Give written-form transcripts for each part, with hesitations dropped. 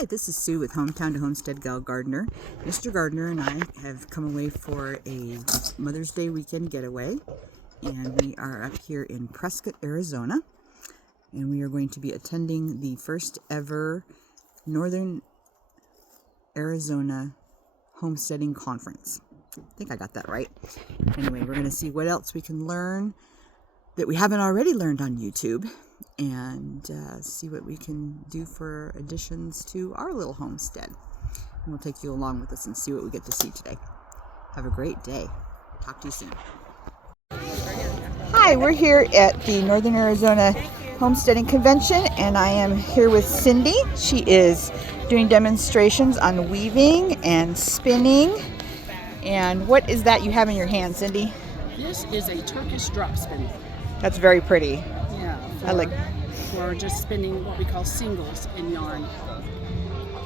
Hi, this is Sue with Hometown to Homestead Gal Gardner. Mr. Gardner and I have come away for a Mother's Day weekend getaway, and we are up here in Prescott, Arizona, and we are going to be attending the first ever Northern Arizona Homesteading Conference. I think I got that right. Anyway, we're going to see what else we can learn that we haven't already learned on YouTube, and see what we can do for additions to our little homestead. And we'll take you along with us and see what we get to see today. Have a great day. Talk to you soon. Hi, we're here at the Northern Arizona Homesteading Convention, and I am here with Cindy. She is doing demonstrations on weaving and spinning. And what is that you have in your hand, Cindy? This is a Turkish drop spindle. That's very pretty. Yeah, for just spinning what we call singles in yarn.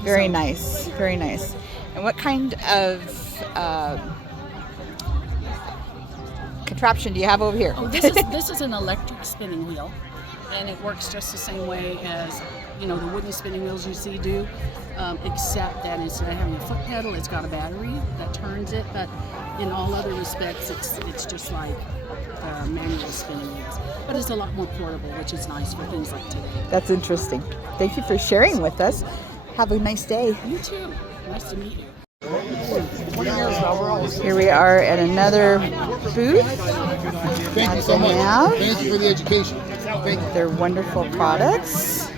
Very nice, very nice. And what kind of contraption do you have over here? Oh, this is an electric spinning wheel, and it works just the same way as the wooden spinning wheels you see do, except that instead of having a foot pedal, it's got a battery that turns it. But in all other respects, it's just like manual spinning wheels. But it's a lot more portable, which is nice for things like today. That's interesting. Thank you for sharing with us. Have a nice day. You too. Nice to meet you. Here we are at another booth. Thank you so much. Thank you for the education. Thank you. Their wonderful products.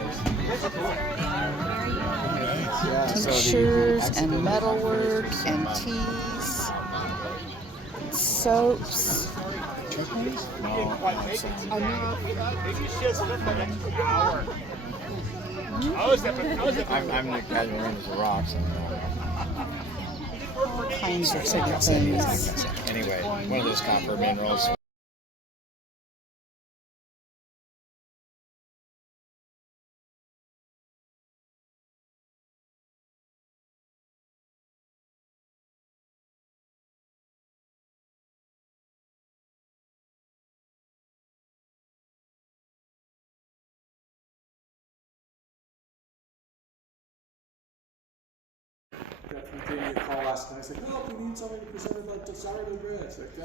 Tinctures and metalwork and teas, soaps. I'm the guy who runs the rocks. All kinds of things. Anyway, one of those copper minerals. Definitely gave me a call last night. I said, "Oh, we need something to present about desirable bread." It's like,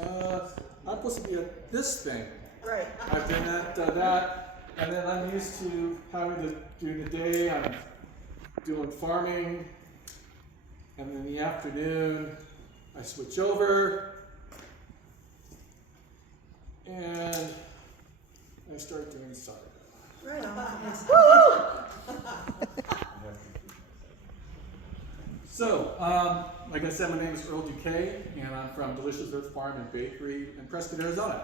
I'm supposed to be at this thing. Right. I've been at that, and then I'm used to having to during the day. I'm doing farming, and then in the afternoon, I switch over, and I start doing sourdough. Right on. So, like I said, my name is Earl Duque, and I'm from Delicious Earth Farm and Bakery in Prescott, Arizona.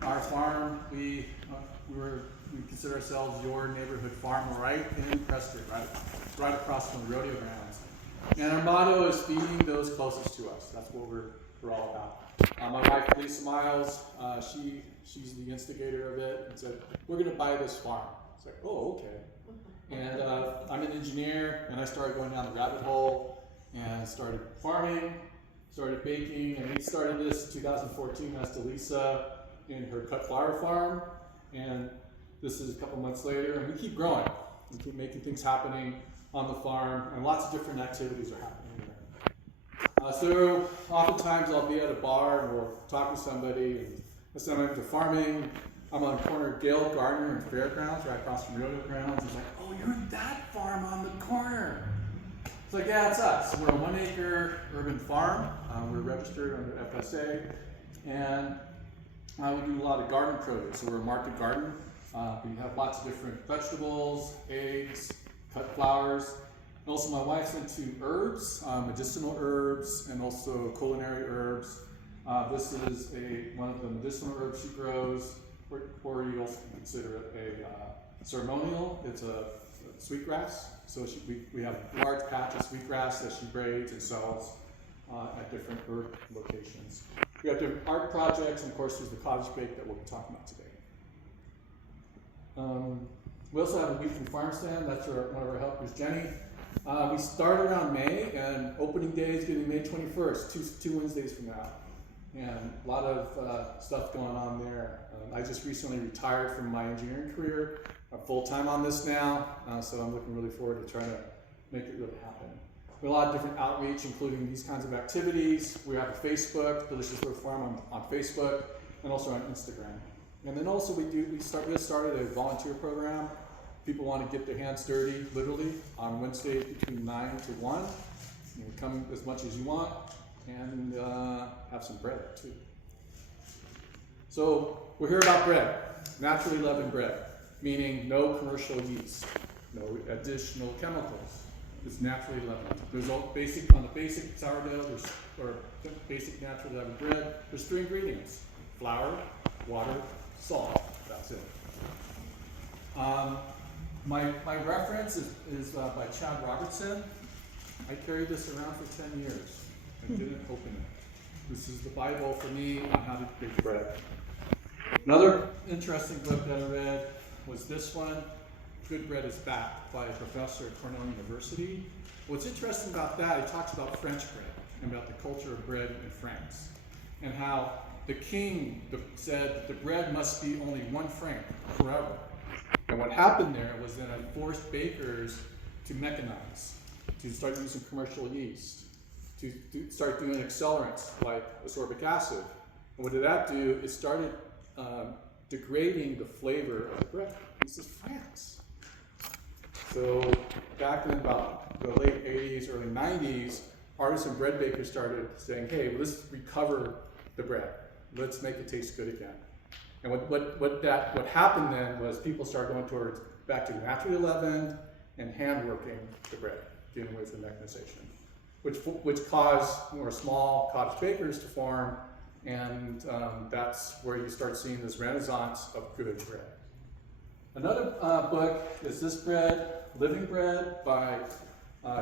Our farm, we consider ourselves your neighborhood farm right in Prescott, right across from the rodeo grounds. And our motto is feeding those closest to us. That's what we're all about. My wife, Lisa Miles, she's the instigator of it, and said, "We're going to buy this farm." It's like, "Oh, okay." And I'm an engineer, and I started going down the rabbit hole and started farming, started baking, and we started this in 2014 next to Lisa in her cut flower farm, and this is a couple months later, and we keep growing. We keep making things happening on the farm, and lots of different activities are happening there. So oftentimes I'll be at a bar and we'll talk to somebody, and I said I'm into farming. I'm on the corner of Gardner and Fairgrounds, right across from rodeo grounds. He's like, "Oh, you're that farm on the corner." It's like, "Yeah, it's us. We're a 1 acre urban farm. We're registered under FSA, and we do a lot of garden produce. So we're a market garden. We have lots of different vegetables, eggs, cut flowers. Also, my wife's into herbs, medicinal herbs, and also culinary herbs. This is one of the medicinal herbs she grows, or you also consider it a ceremonial. It's a sweetgrass. So we have a large patch of sweetgrass that she braids and sells at different herb locations. We have different art projects, and of course there's the cottage bake that we'll be talking about today. We also have a weekly farm stand. That's one of our helpers, Jenny. We start around May, and opening day is going to be May 21st, two Wednesdays from now. And a lot of stuff going on there. I just recently retired from my engineering career. I'm full-time on this now, so I'm looking really forward to trying to make it really happen. We have a lot of different outreach, including these kinds of activities. We have a Facebook, Delicious Earth Farm on Facebook, and also on Instagram. And then also we started a volunteer program. People want to get their hands dirty, literally, on Wednesday between 9 to 1. You can come as much as you want, and have some bread too. So we're here about bread, naturally leavened bread, meaning no commercial yeast, no additional chemicals. It's naturally leavened. There's on the basic sourdough, or basic naturally leavened bread, there's 3 ingredients: flour, water, salt. That's it. My reference is by Chad Robertson. I carried this around for 10 years and didn't open it. This is the Bible for me on how to bake bread. Another interesting book that I read was this one, Good Bread is Back, by a professor at Cornell University. What's interesting about that, he talks about French bread and about the culture of bread in France, and how the king said that the bread must be only 1 franc forever. And what happened there was that it forced bakers to mechanize, to start using commercial yeast, to start doing accelerants like ascorbic acid. And what did that do? It started degrading the flavor of the bread. This is France. So back in about the late 80s, early 90s, artisan bread bakers started saying, hey, let's recover the bread. Let's make it taste good again. And what happened then was people started going back to naturally leavened and hand working the bread, getting away from mechanization, which caused more small cottage bakers to form, and that's where you start seeing this renaissance of good bread. Another book is this bread, Living Bread, by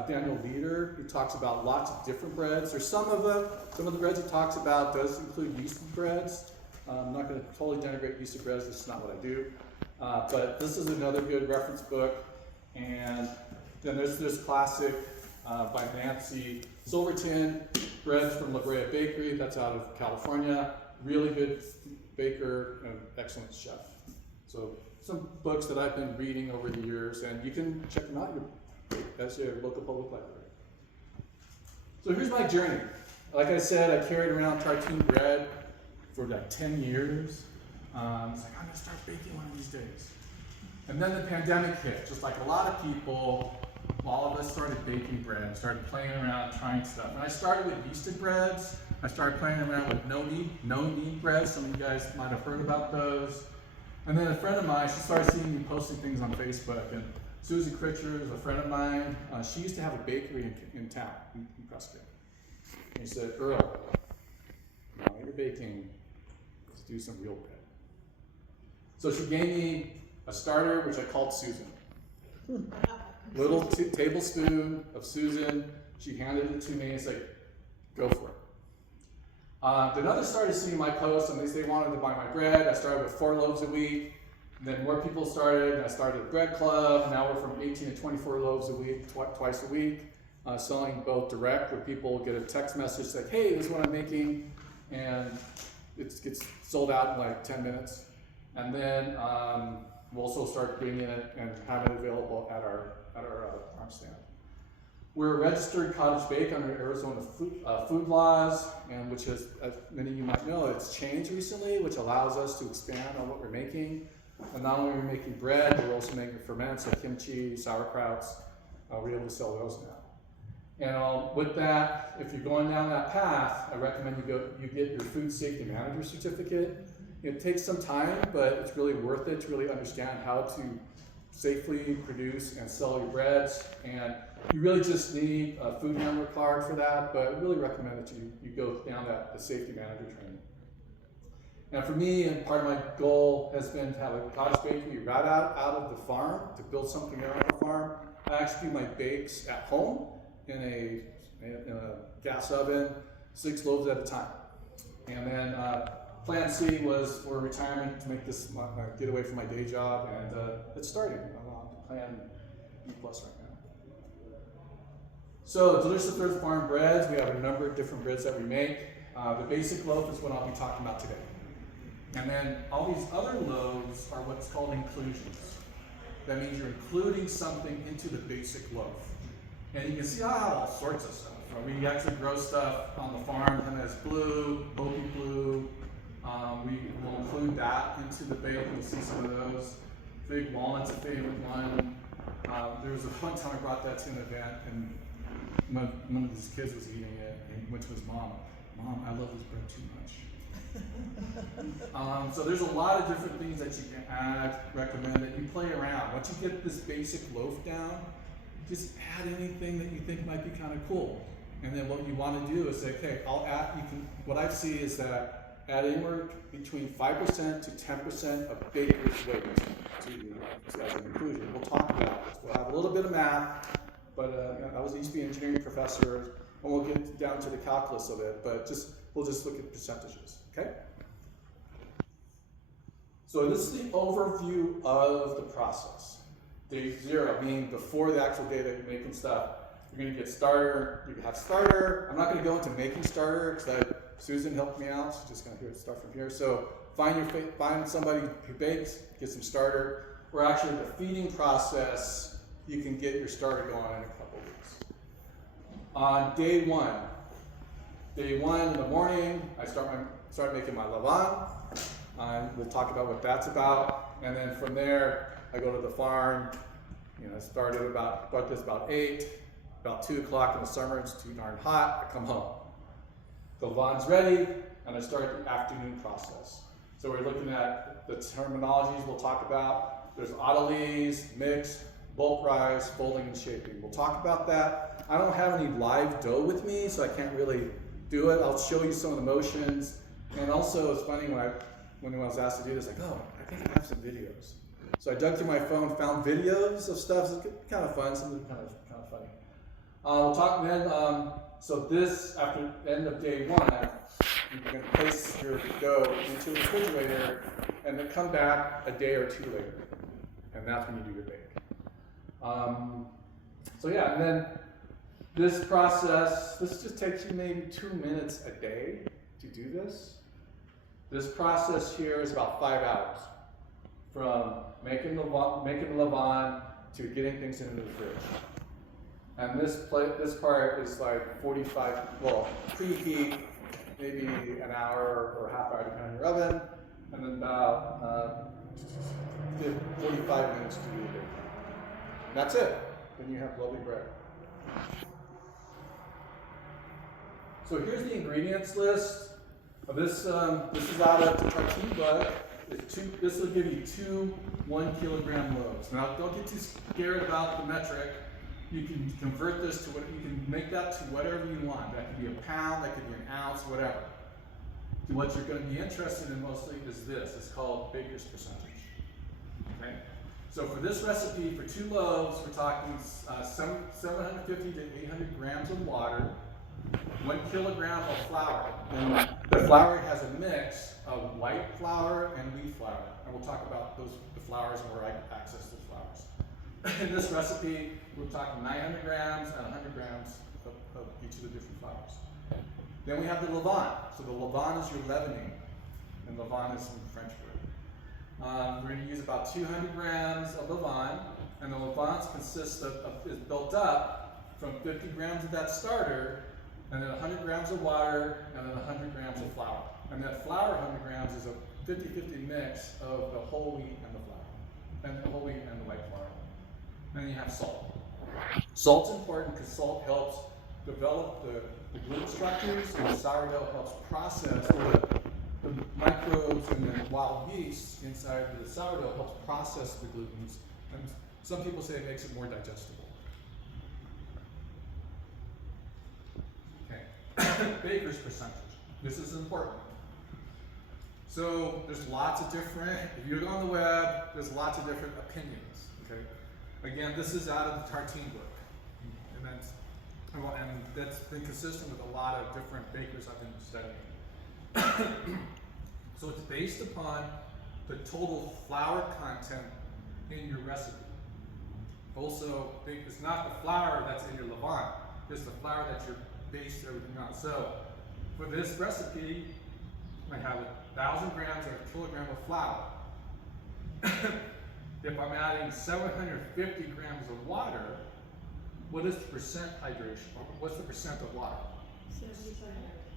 Daniel Leader, who talks about lots of different breads. There's some of the breads he talks about does include yeasted breads. I'm not going to totally denigrate yeasted breads, this is not what I do. But this is another good reference book. And then there's this classic by Nancy Silverton, Breads from La Brea Bakery, that's out of California. Really good baker and excellent chef. So some books that I've been reading over the years, and you can check them out as your local public library. So here's my journey. Like I said, I carried around tartine bread for like 10 years. I was like, I'm gonna start baking one of these days. And then the pandemic hit, just like a lot of people, all of us started baking bread, started playing around, trying stuff. And I started with yeasted breads. I started playing around with no knead breads. Some of you guys might have heard about those. And then a friend of mine, she started seeing me posting things on Facebook. And Susie Critcher is a friend of mine. She used to have a bakery in town, in Prescott. And she said, Earl, now you're baking, let's do some real bread. So she gave me a starter, which I called Susan. Little tablespoon of Susan. She handed it to me and said, go for it. Then others started seeing my posts, and they wanted to buy my bread. I started with 4 loaves a week. Then more people started, and I started a bread club. Now we're from 18 to 24 loaves a week, twice a week, selling both direct, where people get a text message saying, hey, this is what I'm making, and it gets sold out in like 10 minutes. And then we'll also start bringing it and having it available at our farm stand. We're a registered cottage bake under Arizona food laws, and which has, as many of you might know, it's changed recently, which allows us to expand on what we're making. And not only are we making bread, but we're also making ferments like kimchi, sauerkrauts. We're able to sell those now. And with that, if you're going down that path, I recommend you get your food safety manager certificate. It takes some time, but it's really worth it to really understand how to safely produce and sell your breads. And you really just need a food handler card for that, but I really recommend that you go down the safety manager training. And for me, and part of my goal has been to have a cottage bakery right out of the farm, to build something around the farm. I actually do my bakes at home in a gas oven, 6 loaves at a time. And then Plan C was for retirement, to make this get away from my day job, and it's starting. I'm on Plan B+ right now. So Delicious Earth Farm breads, we have a number of different breads that we make. The basic loaf is what I'll be talking about today. And then all these other loaves are what's called inclusions. That means you're including something into the basic loaf. And you can see I have all sorts of stuff. We actually grow stuff on the farm, and as blue, Hopi blue. We will include that into the bake. You'll see some of those. Fig walnut's a favorite one. There was one time I brought that to an event, and one of these kids was eating it, and went to his mom. Mom, I love this bread too much. So there's a lot of different things that you can add, recommend that you play around. Once you get this basic loaf down, just add anything that you think might be kind of cool. And then what you want to do is say, okay, I'll add, what I see is that add anywhere between 5% to 10% of baker's weight to as an inclusion. We'll talk about this. We'll have a little bit of math, but I used to be an engineering professor, and we'll get down to the calculus of it, but we'll just look at percentages, okay? So this is the overview of the process. Day 0, meaning before the actual day that you're making stuff. You're going to get starter, you can have starter. I'm not going to go into making starter because Susan helped me out. She's just going to start from here. So find somebody who bakes, get some starter. Or actually the feeding process, you can get your starter going in a couple weeks. On day 1 in the morning, I start making my levain. We'll talk about what that's about. And then from there, I go to the farm. I started about 8. About 2 o'clock in the summer, it's too darn hot, I come home. The levain's ready, and I start the afternoon process. So we're looking at the terminologies we'll talk about. There's autolyse, mix, bulk rise, folding, and shaping. We'll talk about that. I don't have any live dough with me, so I can't really do it. I'll show you some of the motions. And also, it's funny when I was asked to do this, like, oh, I think I have some videos. So I dug through my phone, found videos of stuff. It's kind of fun, something kind of funny. We'll talk then, so this, after the end of day 1, you're going to place your dough into the refrigerator and then come back a day or 2 later. And that's when you do your bake. So yeah, and then this process, this just takes you maybe 2 minutes a day to do this. This process here is about 5 hours. From making the levain to getting things into the fridge. And this part is like 45, preheat, maybe an hour or a half hour depending on your oven, and then about 45 minutes to do it. That's it. Then you have lovely bread. So here's the ingredients list. This is out of the tartine book. This will give you 2 1-kilogram loaves. Now, don't get too scared about the metric. You can convert this to you can make that to whatever you want. That could be a pound, that could be an ounce, whatever. What you're going to be interested in mostly is this. It's called baker's percentage. Okay? So for this recipe, for 2 loaves, we're talking 750 to 800 grams of water, 1 kilogram of flour. And the flour has a mix of white flour and wheat flour. And we'll talk about the flours and where I access those flours. In this recipe, we're talking 900 grams and 100 grams of each of the different flours. Then we have the levain. So the levain is your leavening, and levain is some French word. We're going to use about 200 grams of levain, and the levain is built up from 50 grams of that starter, and then 100 grams of water, and then 100 grams of flour. And that flour, 100 grams, is a 50-50 mix of the whole wheat and the flour, and the whole wheat and the white flour. And then you have salt. Salt's important because salt helps develop the gluten structures, and the sourdough helps process the microbes and the wild yeast inside the sourdough helps process the glutens. And some people say it makes it more digestible. Okay, baker's percentage. This is important. So there's lots of different, if you go on the web, there's lots of different opinions, okay? Again, this is out of the tartine book. And that's been consistent with a lot of different bakers I've been studying. So it's based upon the total flour content in your recipe. Also, it's not the flour that's in your levain, it's the flour that you're based everything on. So for this recipe, I have 1,000 grams or a kilogram of flour. If I'm adding 750 grams of water, what is the percent hydration? What's the percent of water?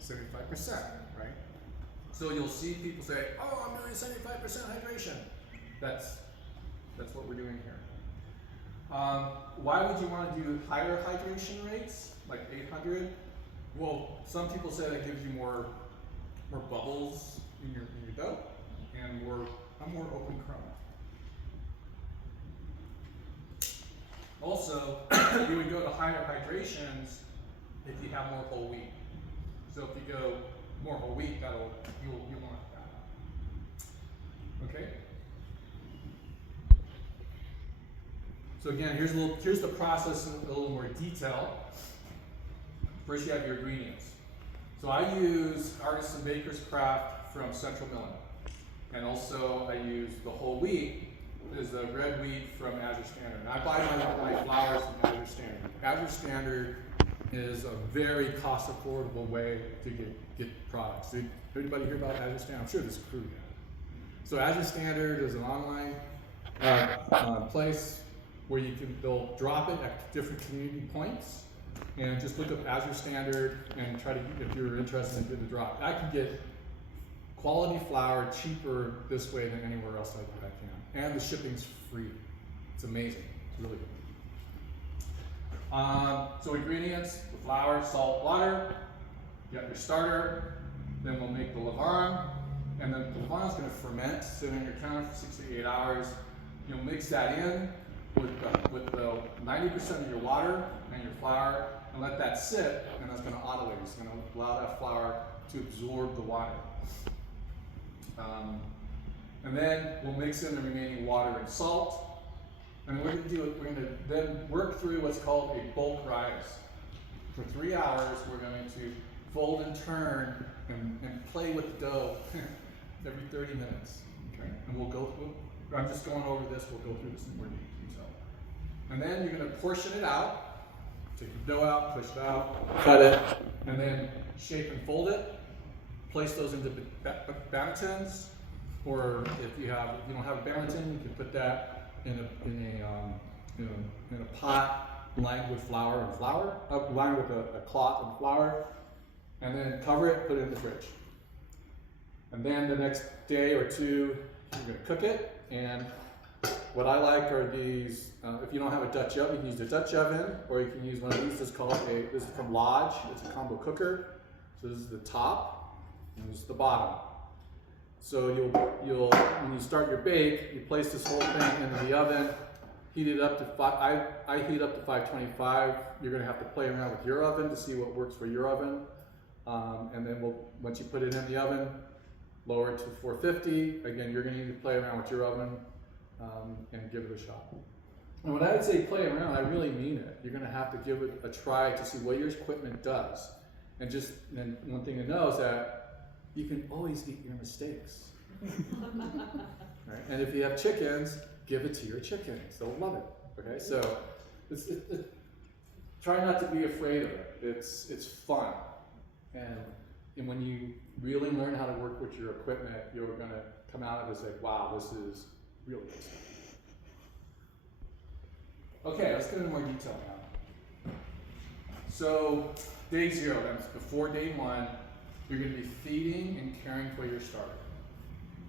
75%, right? So you'll see people say, oh, I'm doing 75% hydration. That's what we're doing here. Why would you want to do higher hydration rates, like 800? Well, some people say that gives you more bubbles in your dough and a more open crumb. Also, you would go to higher hydrations if you have more whole wheat. So if you go more whole wheat, you'll want that. Okay. So again, here's the process in a little more detail. First, you have your ingredients. So I use Artisan Baker's Craft from Central Milling, and also I use the whole wheat. Is the red wheat from Azure Standard. And I buy my flours from Azure Standard. Azure Standard is a very cost affordable way to get products. Did everybody hear about Azure Standard? I'm sure this crew did. So Azure Standard is an online place where they'll drop it at different community points, and just look up Azure Standard and try to, if you're interested in getting the drop. I can get quality flour cheaper this way than anywhere else I can. And the shipping's free. It's amazing. It's really good. So ingredients: the flour, salt, water. You got your starter. Then we'll make the levain, and then the levain is going to ferment, sit on your counter for 6 to 8 hours. You'll mix that in with the 90% of your water and your flour, and let that sit, and that's going to autolyse. It's going to allow that flour to absorb the water. And then we'll mix in the remaining water and salt. And we're going to then work through what's called a bulk rise. For 3 hours, we're going to fold and turn and play with the dough every 30 minutes. Okay? And we'll go through, I'm just going over this, we'll go through this in more detail. And then you're going to portion it out. Take your dough out, push it out, cut it, and then shape and fold it. Place those into bannetons. Or if you don't have a banneton, you can put that in a pot lined with flour and flour, lined with a cloth and flour, and then cover it, put it in the fridge. And then the next day or two, you're going to cook it. And what I like are these. If you don't have a Dutch oven, you can use a Dutch oven, or you can use one of these. This is from Lodge. It's a combo cooker. So this is the top, and this is the bottom. So you'll when you start your bake, you place this whole thing into the oven, heat it up to I heat up to 525. You're going to have to play around with your oven to see what works for your oven, and then once you put it in the oven, lower it to 450. Again, you're going to need to play around with your oven and give it a shot. And when I would say play around, I really mean it. You're going to have to give it a try to see what your equipment does, and one thing to know is that you can always eat your mistakes. Right? And if you have chickens, give it to your chickens. They'll love it. Okay, so try not to be afraid of it. It's fun, and when you really learn how to work with your equipment, you're going to come out of it and say, "Wow, this is really good stuff." Okay, let's get into more detail now. So day 0, that's before day 1. You're going to be feeding and caring for your starter.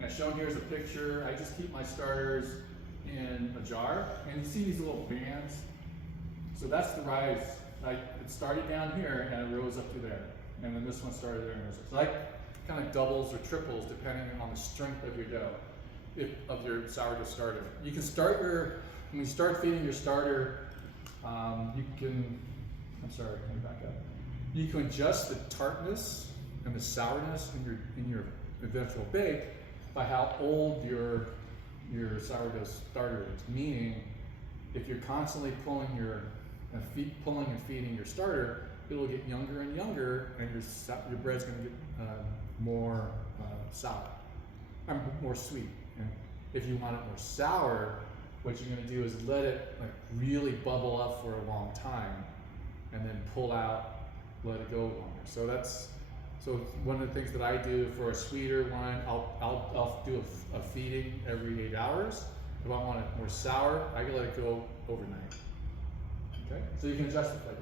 And shown here is a picture. I just keep my starters in a jar, and you see these little bands. So that's the rise. It started down here and it rose up to there, and then this one started there and rose up. So that kind of doubles or triples depending on the strength of your dough, of your sourdough starter. You can when you start feeding your starter, you can back up. You can adjust the tartness and the sourness in your eventual bake by how old your sourdough starter is. Meaning, if you're constantly pulling and feeding your starter, it'll get younger and younger, and your bread's going to get more sour, more sweet. And if you want it more sour, what you're going to do is let it really bubble up for a long time, and then pull out, let it go longer. So one of the things that I do for a sweeter one, I'll do a feeding every 8 hours. If I want it more sour, I can let it go overnight. Okay, so you can adjust the flavors.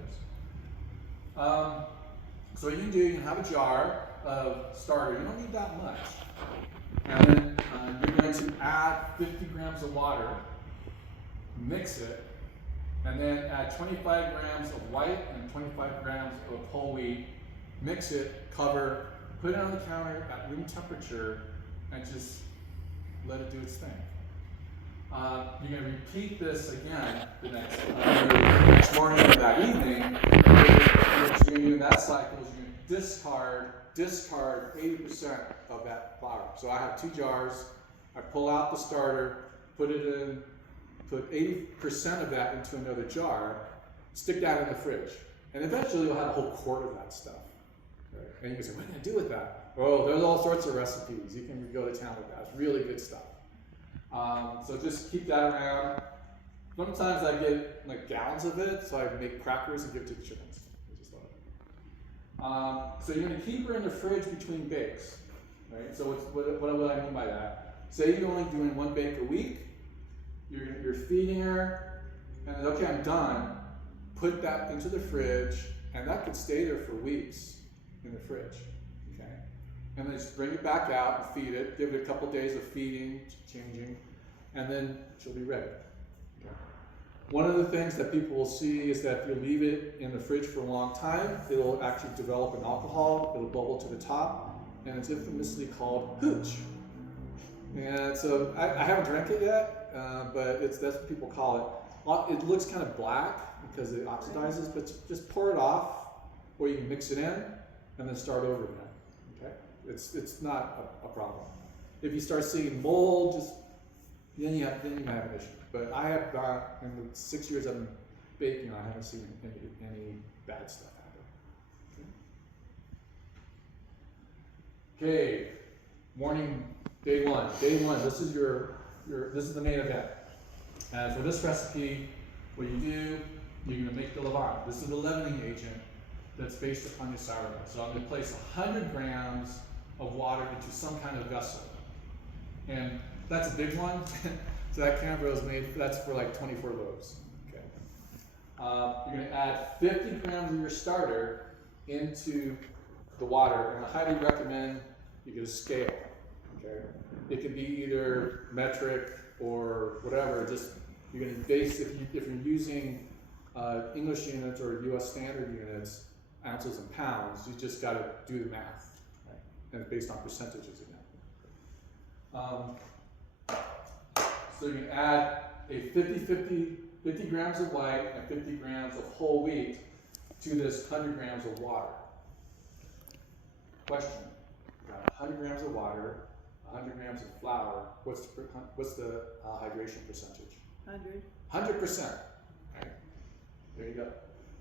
So what you can do, you can have a jar of starter. You don't need that much. And then you're going to add 50 grams of water, mix it, and then add 25 grams of white and 25 grams of whole wheat. Mix it, cover, put it on the counter at room temperature, and just let it do its thing. You're going to repeat this again the next morning or that evening. What you're going to do in that cycle is you're going to discard 80% of that flour. So I have 2 jars. I pull out the starter, put 80% of that into another jar, stick that in the fridge, and eventually you'll have a whole quart of that stuff. Right? And you can say, what can I do with that? Oh, there's all sorts of recipes. You can go to town with that. It's really good stuff. So just keep that around. Sometimes I get like gallons of it, so I make crackers and give it to the chickens. I just love it. So you're going to keep her in the fridge between bakes. Right? So what I mean by that? Say you're only doing 1 bake a week. You're feeding her, and then, okay, I'm done. Put that into the fridge, and that could stay there for weeks in the fridge. Okay, and then just bring it back out and feed it. Give it a couple days of feeding, changing, and then she'll be ready. Okay. One of the things that people will see is that if you leave it in the fridge for a long time, it will actually develop an alcohol. It'll bubble to the top, and it's infamously called hooch. And so I haven't drank it yet, but that's what people call it. It looks kind of black because it oxidizes, but just pour it off, or you can mix it in and then start over again. Okay, it's not a problem. If you start seeing mold, then you might have an issue. But I have got, in the 6 years I've been baking, I haven't seen any bad stuff happen. Okay, morning. Day one. This is this is the main event. And for this recipe, what you do, you're going to make the levain. This is the leavening agent that's based upon your sourdough. So I'm going to place 100 grams of water into some kind of vessel, and that's a big one. So that Canberra is made. That's for like 24 loaves. Okay. You're going to add 50 grams of your starter into the water, and I highly recommend you get a scale. Okay. It can be either metric or whatever. Just you're going to base if you're using English units or U.S. standard units, ounces and pounds. You just got to do the math, right? And it's based on percentages again. So you can add a 50 grams of white and 50 grams of whole wheat to this 100 grams of water. Question: you got 100 grams of water. 100 grams of flour, what's the hydration percentage? 100%. Right. There you go.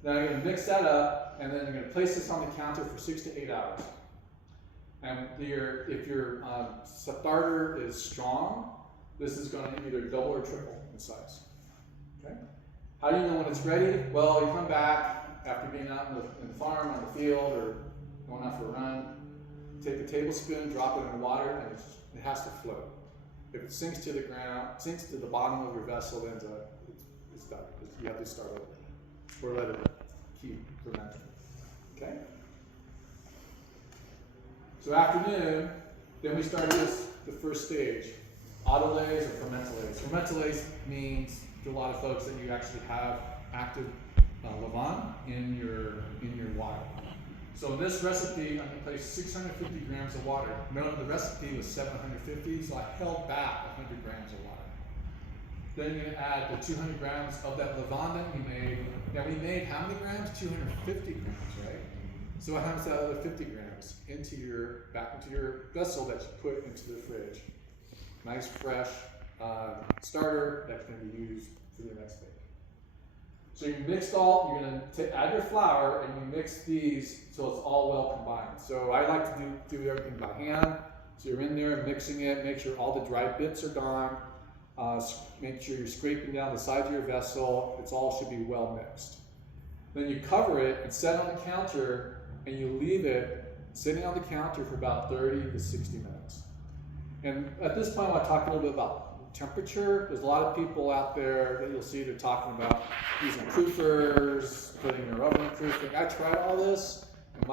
Now you're going to mix that up, and then you're going to place this on the counter for 6 to 8 hours. And if your starter is strong, this is going to either double or triple in size. Okay. How do you know when it's ready? Well, you come back after being out in the farm, on the field, or going out for a run. Take a tablespoon, drop it in the water, and it has to float. If it sinks to the ground, sinks to the bottom of your vessel, then it's done. You have to start over, or let it keep fermenting. Okay. So afternoon, then we start the first stage, autolyse or fermentolase. Fermentolase means to a lot of folks that you actually have active levain in your water. So in this recipe, I'm going to place 650 grams of water. Remember, the recipe was 750, so I held back 100 grams of water. Then you're going to add the 200 grams of that levain that we made. Now we made how many grams? 250 grams, right? So what happens to that other 50 grams? Back into your vessel that you put into the fridge. Nice, fresh starter that can be used for the next bake. So you're going to add your flour, and you mix these so it's all well combined. So I like to do everything by hand. So you're in there mixing it, make sure all the dry bits are gone. Make sure you're scraping down the sides of your vessel. It all should be well mixed. Then you cover it and set it on the counter, and you leave it sitting on the counter for about 30 to 60 minutes. And at this point, I want to talk a little bit about temperature. There's a lot of people out there that you'll see they're talking about using proofers, putting their oven proofing. I tried all this, and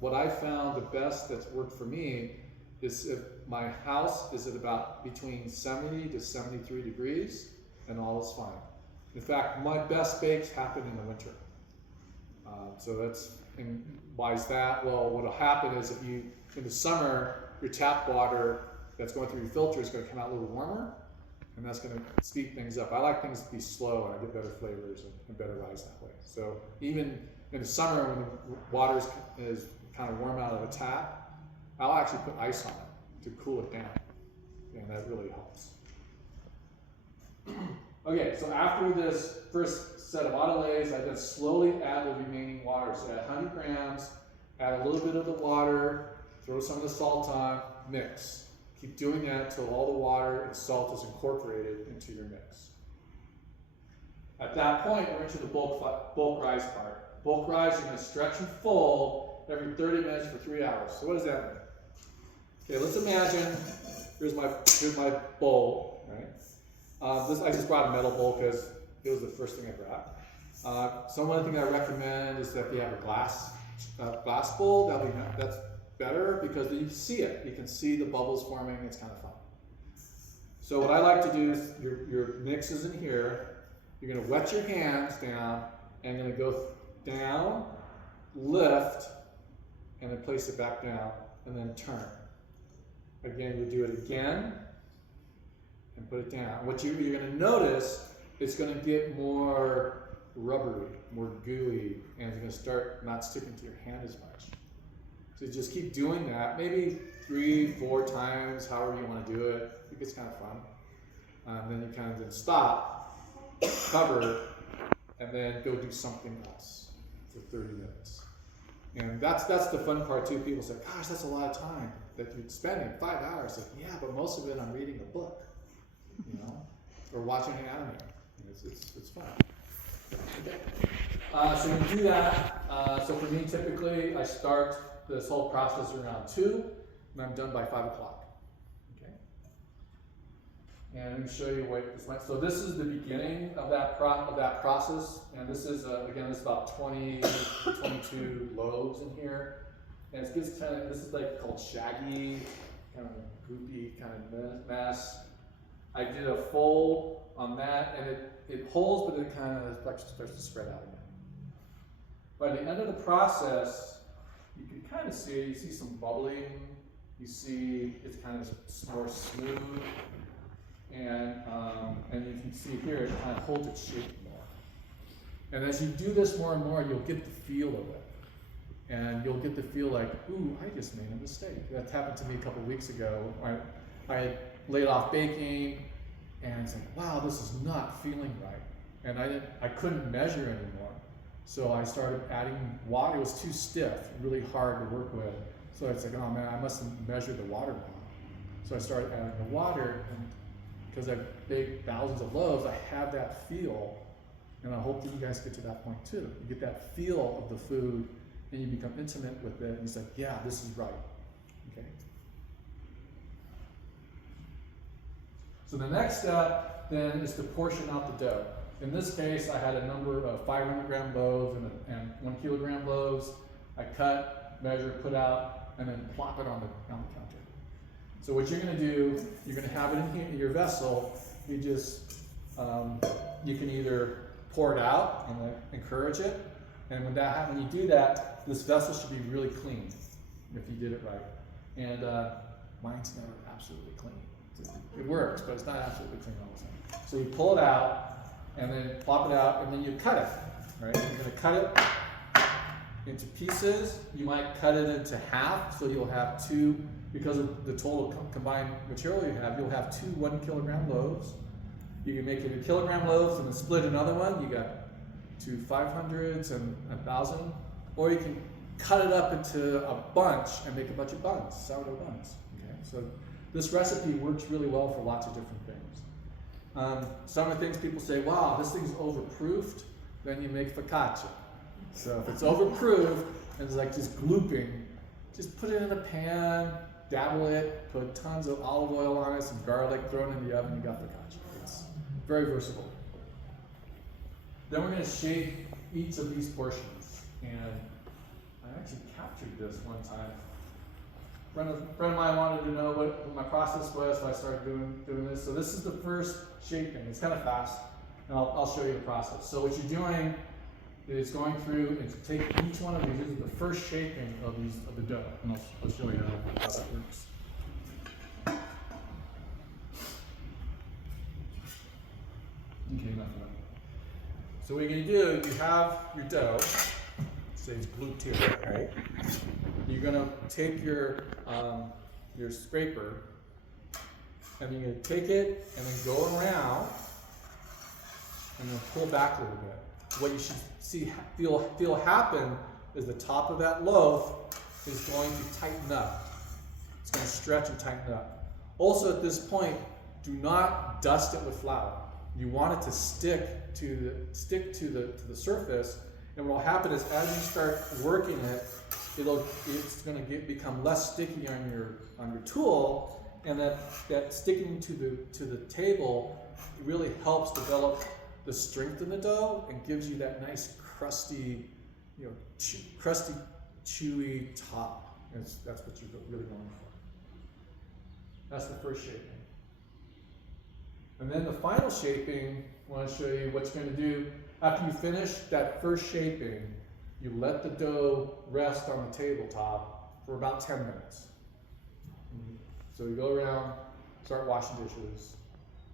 what I found the best that's worked for me is if my house is at about between 70 to 73 degrees, and all is fine. In fact, my best bakes happen in the winter. And why is that? Well, what'll happen is if you, in the summer, your tap water that's going through your filter is going to come out a little warmer, and that's going to speed things up. I like things to be slow, and I get better flavors and better rise that way. So even in the summer when the water is kind of warm out of the tap, I'll actually put ice on it to cool it down, and that really helps. Okay, so after this first set of autolays, I then slowly add the remaining water. So add 100 grams, add a little bit of the water, throw some of the salt on, mix. Keep doing that until all the water and salt is incorporated into your mix. At that point, we're into the bulk rise part. Bulk rise, you're going to stretch and fold every 30 minutes for 3 hours. So what does that mean? Okay, let's imagine here's my bowl, right? I just brought a metal bowl because it was the first thing I brought. So one thing I recommend is that if you have a glass bowl, that's better because you see it. You can see the bubbles forming. It's kind of fun. So what I like to do is your mix is in here. You're going to wet your hands down and you're going to go down, lift, and then place it back down, and then turn. Again, you do it again and put it down. What you're going to notice, it's going to get more rubbery, more gooey, and it's going to start not sticking to your hand as much. So just keep doing that, maybe 3-4 times, however you want to do it. It gets kind of fun. Then you kind of then stop, cover, and then go do something else for 30 minutes. And that's the fun part too. People say, gosh, that's a lot of time that you're spending, 5 hours. Like, yeah, but most of it I'm reading a book, or watching an anime. It's fun. Okay. So you do that. So for me, typically, I start this whole process around 2, and I'm done by 5 o'clock. Okay. And let me show you what this went. So this is the beginning of that process, and this is again, this is about 20, 22 loaves in here, and it gets kind of, this is like called shaggy, kind of a goopy kind of mess. I did a fold on that, and it holds, but it kind of starts to spread out again. By the end of the process, you can kind of see some bubbling. You see it's kind of more smooth, and you can see here it kind of holds its shape more. And as you do this more and more, you'll get the feel of it, and you'll get the feel like, ooh, I just made a mistake. That happened to me a couple weeks ago. I had laid off baking, and it's like, wow, this is not feeling right, and I couldn't measure anymore. So I started adding water. It was too stiff, really hard to work with. So it's like, oh man, I must have measured the water wrong. So I started adding the water, and because I've baked thousands of loaves, I have that feel, and I hope that you guys get to that point too. You get that feel of the food, and you become intimate with it, and it's like, yeah, this is right. Okay. So the next step then is to portion out the dough. In this case, I had a number of 500 gram loaves and 1 kilogram loaves. I cut, measure, put out, and then plop it on the counter. So what you're going to do, you're going to have it in here in your vessel. You just, you can either pour it out and encourage it. And when you do that, this vessel should be really clean if you did it right. And mine's never absolutely clean. It works, but it's not absolutely clean all the time. So you pull it out, and then plop it out, and then you cut it, right? You're gonna cut it into pieces. You might cut it into half, so you'll have 2, because of the total combined material you have, you'll have 2 1 kilogram loaves. You can make it a kilogram loaves and then split another one. You got 2 500s and 1,000, or you can cut it up into a bunch and make a bunch of buns, sourdough buns, okay? So this recipe works really well for lots of different things. Some of the things people say, wow, this thing's overproofed, then you make focaccia. So if it's overproofed and it's like just glooping, just put it in a pan, dabble it, put tons of olive oil on it, some garlic, throw it in the oven, you got focaccia. It's very versatile. Then we're going to shape each of these portions. And I actually captured this one time. A friend of mine wanted to know what my process was, so I started doing this. So this is the first shaping. It's kind of fast, and I'll show you the process. So what you're doing is going through and take each one of these. This is the first shaping of the dough, and I'll show you how that works. Okay, enough of that. So what you're going to do, you have your dough. Say it's glued to it, right? You're going to take your scraper, and you're going to take it and then go around and then pull back a little bit. What you should feel happen is the top of that loaf is going to tighten up. It's going to stretch and tighten up. Also, at this point, do not dust it with flour. You want it to stick to the surface. And what will happen is, as you start working it, it's going to become less sticky on your tool, and that sticking to the table really helps develop the strength in the dough and gives you that nice crusty, crusty, chewy top. That's what you're really going for. That's the first shaping. And then the final shaping, I want to show you what you're going to do. After you finish that first shaping, you let the dough rest on the tabletop for about 10 minutes. So you go around, start washing dishes,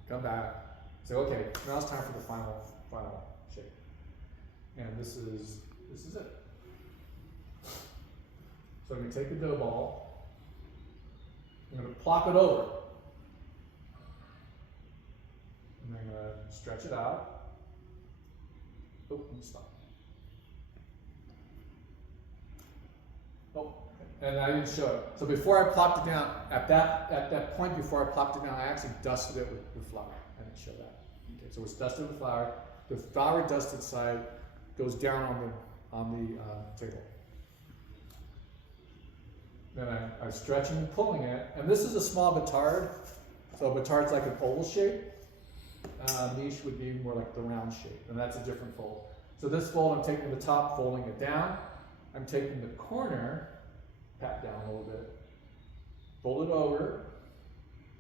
come back, say, okay, now it's time for the final shape. And this is it. So I'm going to take the dough ball, I'm going to plop it over, and I'm going to stretch it out. Oh, let me stop. Oh, and I didn't show it. So before I plopped it down, at that point before I plopped it down, I actually dusted it with flour. I didn't show that. Okay, so it's dusted with flour. The flour dusted side goes down on the table. Then I'm stretching and pulling it, and this is a small batard. So a batard's like an oval shape. Niche would be more like the round shape, and that's a different fold. So this fold, I'm taking the top, folding it down. I'm taking the corner, pat down a little bit, fold it over,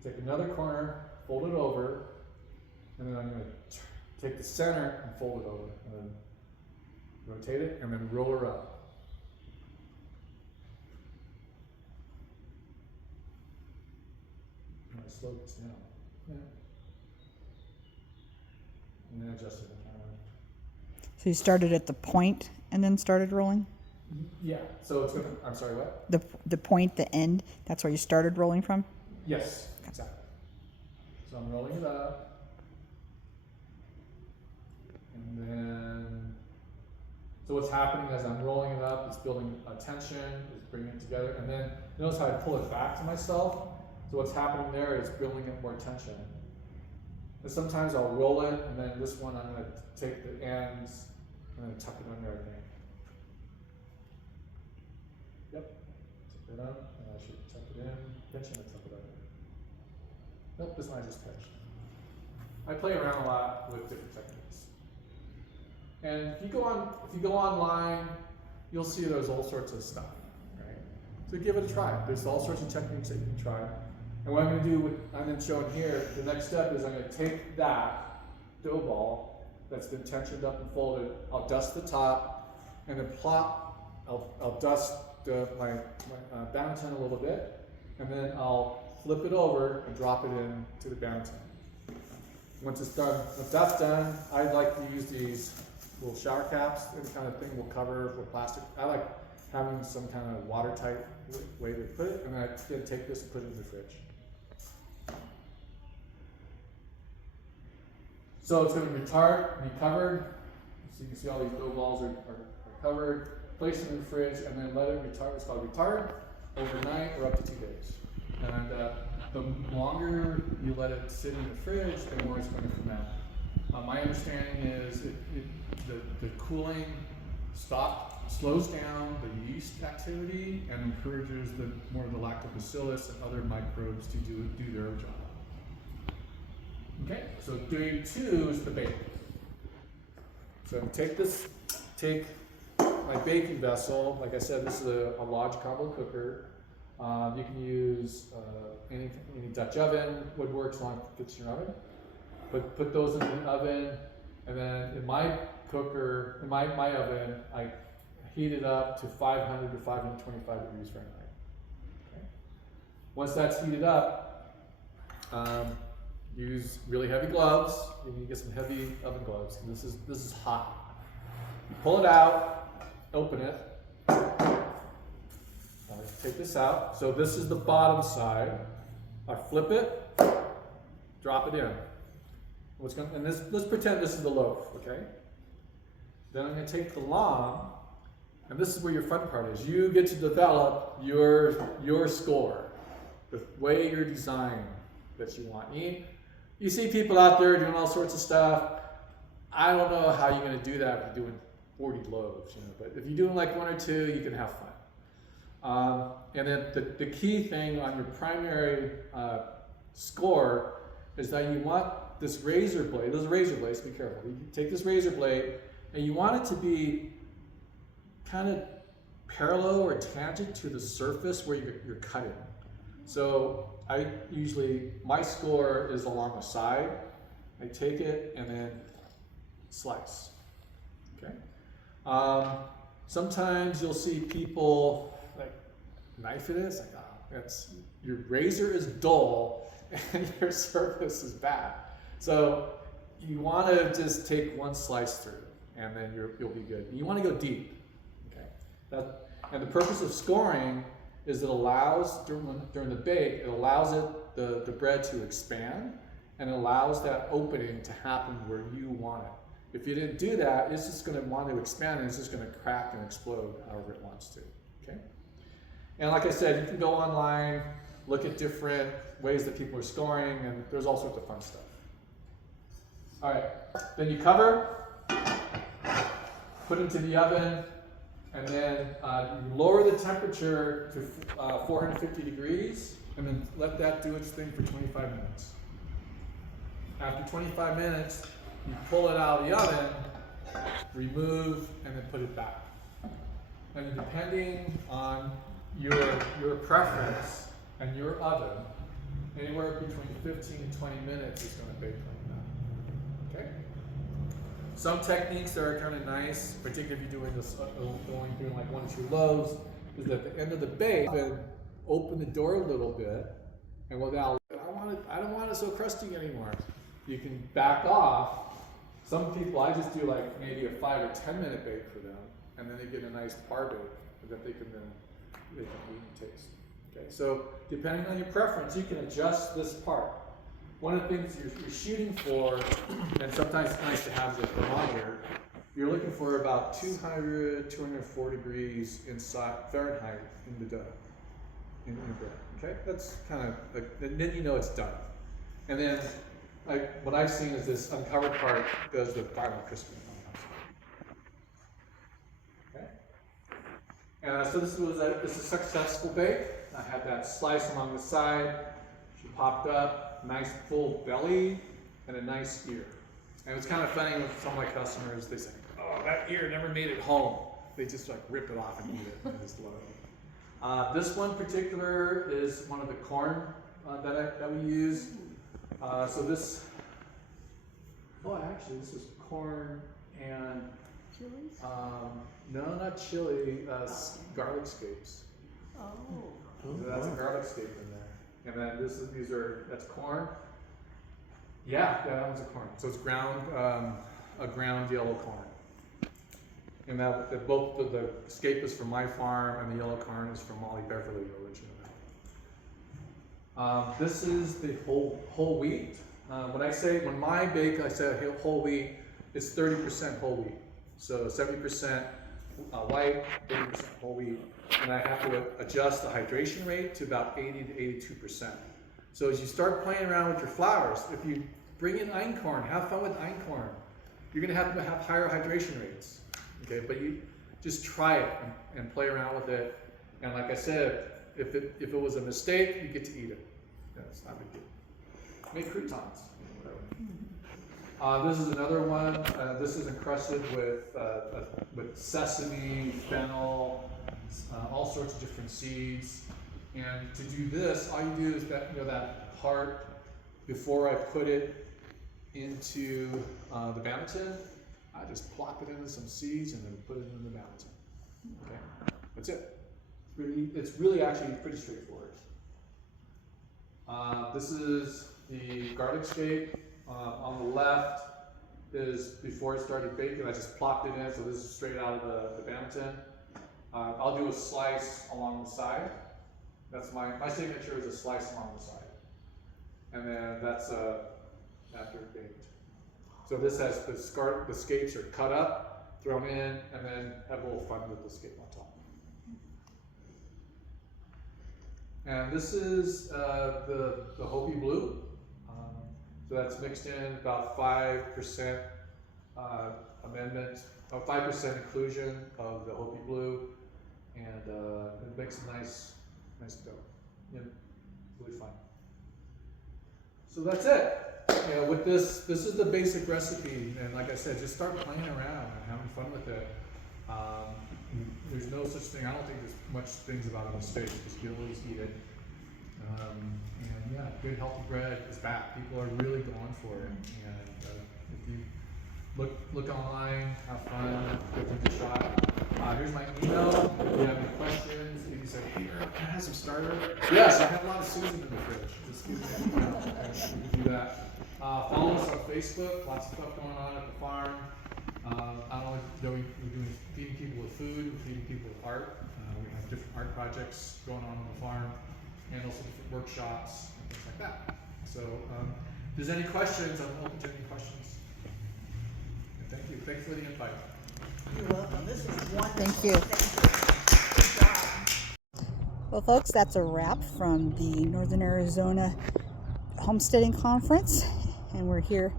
take another corner, fold it over, and then I'm going to take the center and fold it over, and then rotate it, and then roll her up. I'm going to slow this down. Yeah. And then adjust it. So you started at the point and then started rolling? Yeah. So it's going to, I'm sorry, what? The point, the end, that's where you started rolling from? Yes, exactly. So I'm rolling it up. And then, so what's happening as I'm rolling it up, it's building a tension, it's bringing it together. And then notice how I pull it back to myself. So what's happening there is building up more tension. And sometimes I'll roll it, and then this one I'm going to take the ends and then tuck it under again. Yep. Tuck it up, and I should tuck it in, pinch and tuck it under. Nope, this one I just pinched. I play around a lot with different techniques. And if you go online, you'll see there's all sorts of stuff, right? So give it a try. There's all sorts of techniques that you can try. And what I'm going to do, I'm going to show here, the next step is I'm going to take that dough ball that's been tensioned up and folded, I'll dust the top, and then plop, I'll dust my banneton a little bit, and then I'll flip it over and drop it into the banneton. Once it's done, once that's done, I like to use these little shower caps. Any kind of thing will cover with plastic. I like having some kind of watertight way to put it, and then I'm going to take this and put it in the fridge. So it's going to be covered. So you can see all these dough balls are covered. Place it in the fridge and then let it retard. It's called retard overnight or up to 2 days. And the longer you let it sit in the fridge, the more it's going to ferment. My understanding is the cooling stopped slows down the yeast activity and encourages more of the lactobacillus and other microbes to do their job. Okay, so doing 2 is the bake. So take my baking vessel. Like I said, this is a large combo cooker. You can use any Dutch oven, would work as long as it fits in your oven. But put those in the oven, and then in my cooker, in my oven, I heat it up to 500 to 525 degrees Fahrenheit. Okay. Once that's heated up, use really heavy gloves. You need to get some heavy oven gloves. This is hot. You pull it out, open it. Take this out. So this is the bottom side. I flip it, drop it in. Let's pretend this is the loaf, okay? Then I'm going to take the long, and this is where your fun part is. You get to develop your score, the way your design that you want. You see people out there doing all sorts of stuff. I don't know how you're going to do that if you're doing 40 loaves, but if you're doing like 1 or 2, you can have fun. And then the key thing on your primary score is that you want this razor blade. Those are razor blades, be careful. You take this razor blade and you want it to be kind of parallel or tangent to the surface where you're cutting. So my score is along the side. I take it and then slice. Okay. Sometimes you'll see people like knife it is like, your razor is dull and your surface is bad. So you want to just take one slice through, and then you'll be good. You want to go deep. Okay. And the purpose of scoring is it allows during the bake, it allows the bread to expand, and it allows that opening to happen where you want it. If you didn't do that, it's just going to want to expand, and it's just going to crack and explode however it wants to. Okay. And like I said, you can go online, look at different ways that people are scoring, and there's all sorts of fun stuff. All right, then you cover, put into the oven, and then you lower the temperature to 450 degrees, and then let that do its thing for 25 minutes. After 25 minutes, you pull it out of the oven, remove, and then put it back. And depending on your preference and your oven, anywhere between 15 and 20 minutes is going to bake like that. Okay? Some techniques that are kind of nice, particularly if you're doing this, doing like 1 or 2 loaves, is at the end of the bake, open the door a little bit, and without, I don't want it so crusty anymore. You can back off. Some people, I just do like maybe a 5 or 10 minute bake for them, and then they get a nice par bake that they can eat and taste. Okay, so depending on your preference, you can adjust this part. One of the things you're shooting for, and sometimes it's nice to have the thermometer, you're looking for about 200, 204 degrees inside Fahrenheit in the dough, in the bread. Okay, that's kind of like, and then you know it's done. And then, what I've seen is this uncovered part does the final crisping on the outside. Okay, so this was a successful bake. I had that slice along the side. She popped up, nice full belly, and a nice ear. And it's kind of funny with some of my customers, they say, "Oh, that ear never made it home." They just like rip it off and eat it. And just love it. This one particular is one of the corn that we use. So this, actually, this is corn and Chilies? no, not chili, garlic scapes. Oh. So that's a garlic scape in there. And then that's corn. Yeah, that one's a corn. So it's a ground yellow corn. And both the scape is from my farm, and the yellow corn is from Molly Beverly originally. This is the whole wheat. When my bake, I say whole wheat, it's 30% whole wheat. So 70% white, 30% whole wheat. And I have to adjust the hydration rate to about 80 to 82%. So as you start playing around with your flours, if you bring in einkorn, have fun with einkorn. You're going to have higher hydration rates. Okay, but you just try it and play around with it. And like I said, if it was a mistake, you get to eat it. That's not a big deal. Make croutons. This is another one. This is encrusted with sesame, fennel, all sorts of different seeds. And to do this, all you do is that part before I put it into the Banneton, I just plop it into some seeds and then put it in the Banneton. Okay, that's it. It's really actually pretty straightforward. This is the garlic scape. On the left is before I started baking. I just plopped it in, so this is straight out of the Banneton. I'll do a slice along the side. That's my signature is a slice along the side. And then that's after baked. So this has the scapes are cut up, thrown in, and then have a little fun with the scape on top. And this is the Hopi Blue. So that's mixed in about 5% amendment, 5% inclusion of the Hopi Blue, and it makes a nice dough. Yeah, really fun. So that's it. With this is the basic recipe, and like I said, just start playing around and having fun with it. There's no such thing. I don't think there's much things about a mistake because you always eat it. And yeah, good healthy bread is back. People are really going for it. And if you look online, have fun, give it a shot. Here's my email. If you have any questions, if you say, hey, can I have some starter? Yes, I have a lot of Susan in the fridge. Just give me an email and we can do that. Follow us on Facebook. Lots of stuff going on at the farm. Not only we're doing feeding people with food, we're feeding people with art. We have different art projects going on the farm, and also different workshops and things like that. So, if there's any questions, I'm open to any questions. And thank you. Thanks for the invite. You're welcome. This is wonderful. Thank you. Well, folks, that's a wrap from the Northern Arizona Homesteading Conference, and we're here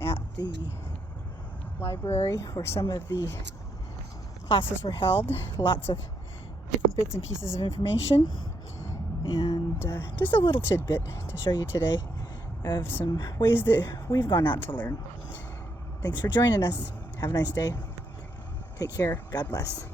at the library where some of the classes were held. Lots of different bits and pieces of information, and just a little tidbit to show you today of some ways that we've gone out to learn. Thanks for joining us. Have a nice day. Take care. God bless.